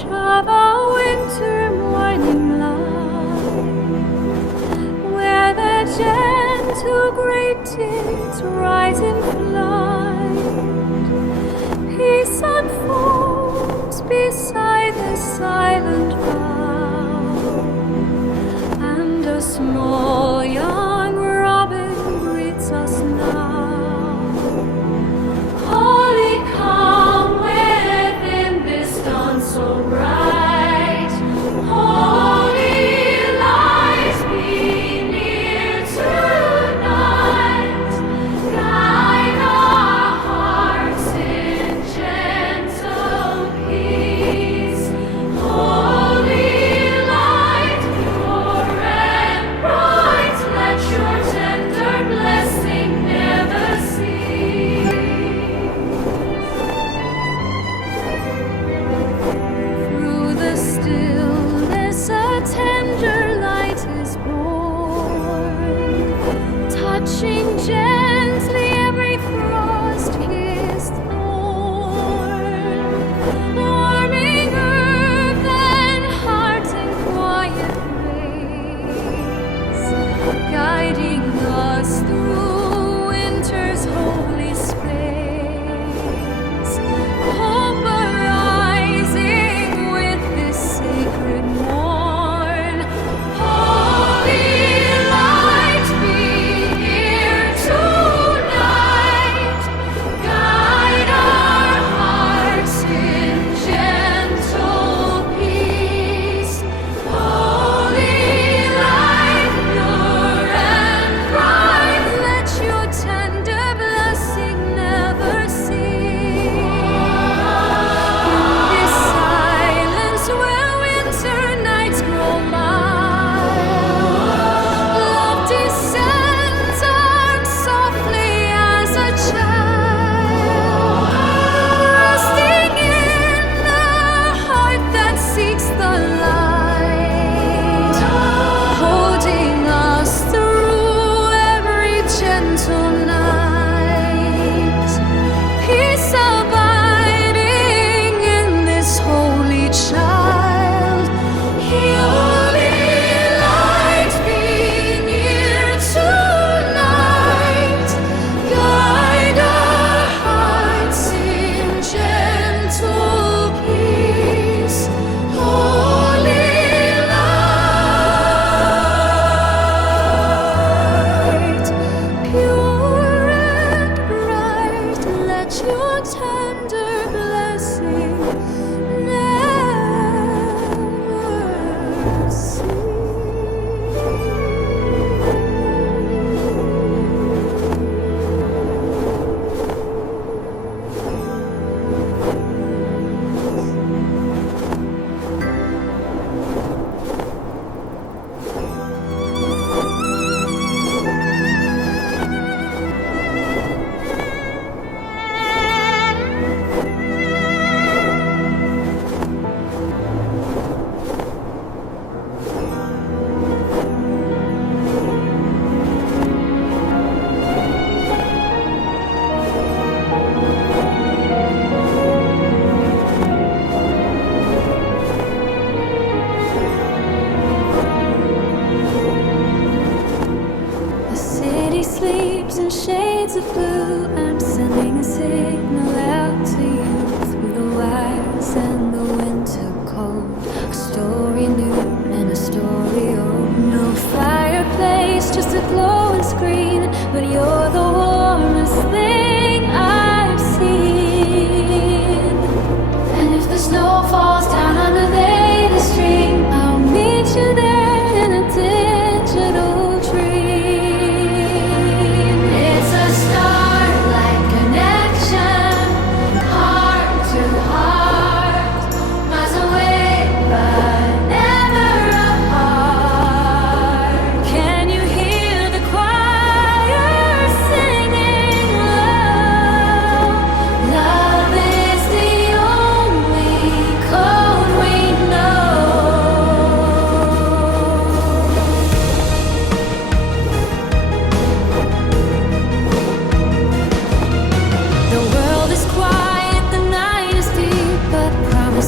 of a winter morning light, where the gentle greetings rise in flight. Peace unfolds beside the silent vow, and a small young robin greets us now. Holy calm within this dawn so bright, holy light be near tonight. Guide our hearts in gentle peace.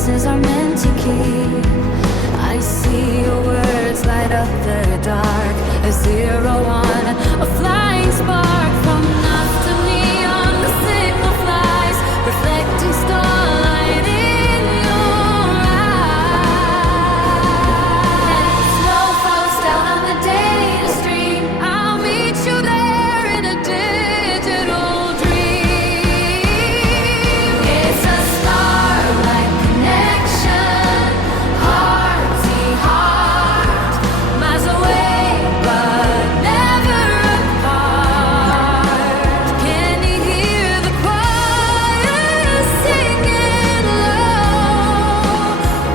promises are meant to keep. I see your words light up the dark. A 01, a flying spark from us to neon. The signal flies, reflecting starlight in your eyes. Snow falls down on the data stream. I'll meet you there in a digital dream. It's a starlight connection, heart to heart, miles away but never apart. Can you hear the choir singing low?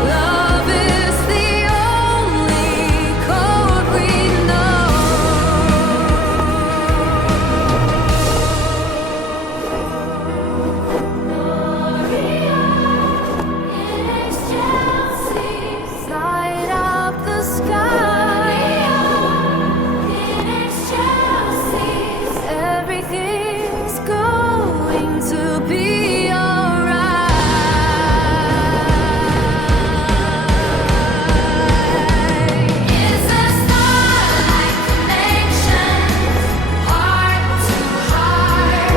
Love is the only code we know. Light up the sky. Everything's going to be alright. It's a starlight connection, heart to heart,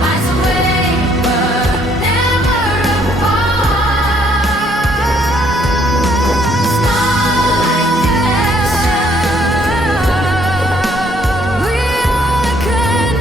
miles away but never apart. Starlight connection, we are in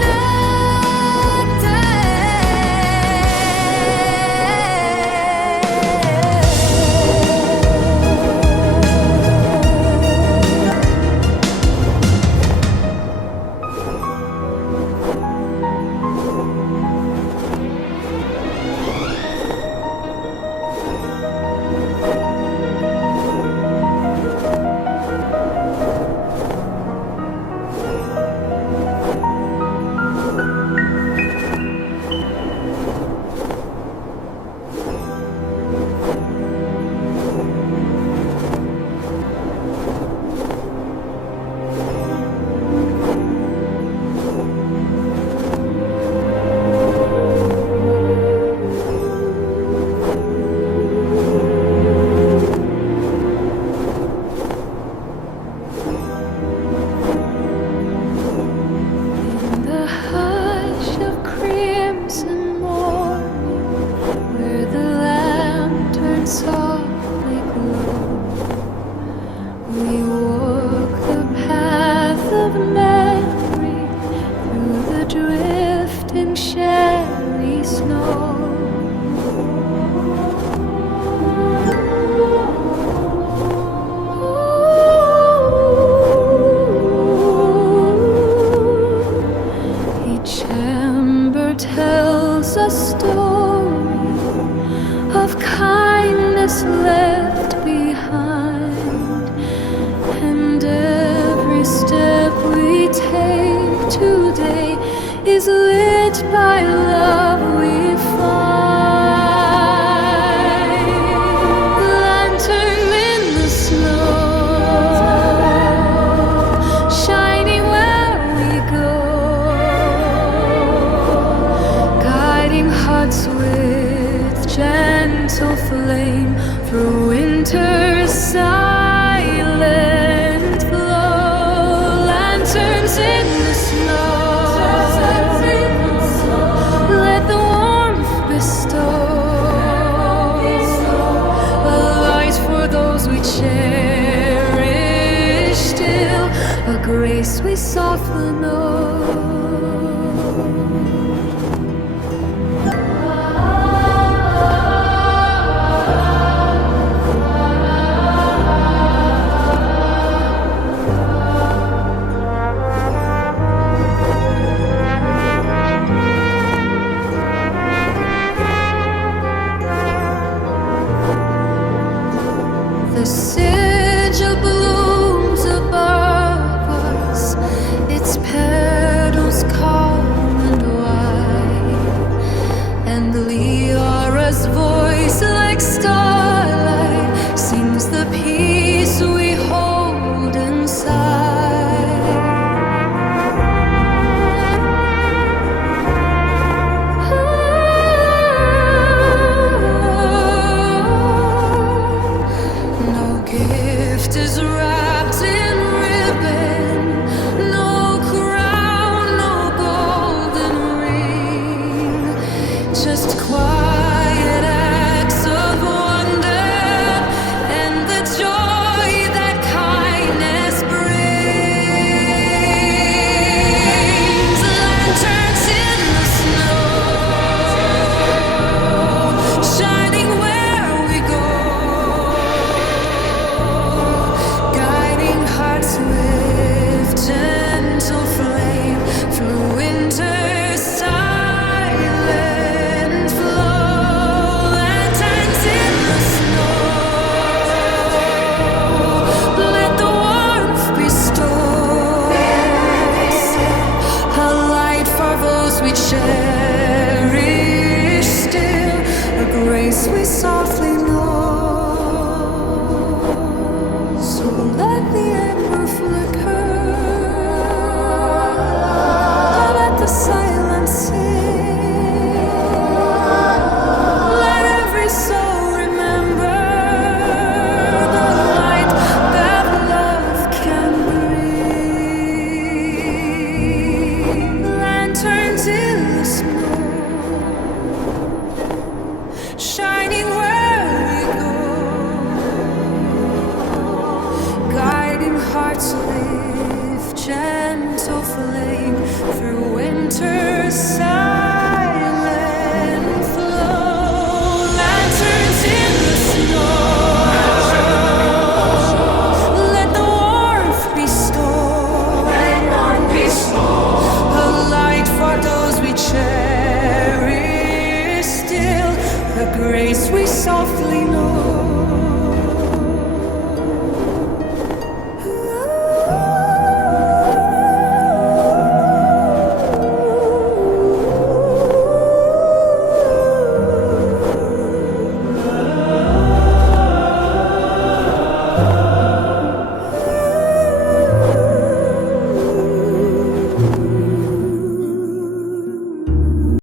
the hush of crimson morning, where the lantern softly glows, we walk the path of memory through the drifting cherry snow. Each ember tells a story of kindness left behind, and every step we take today is lit by love we find. Lantern in the snow, shining where we go, guiding hearts with gentle flame through winter's silent flow. Lanterns in the snow, let the warmth bestow a light for those we cherish still, a grace we softly know. The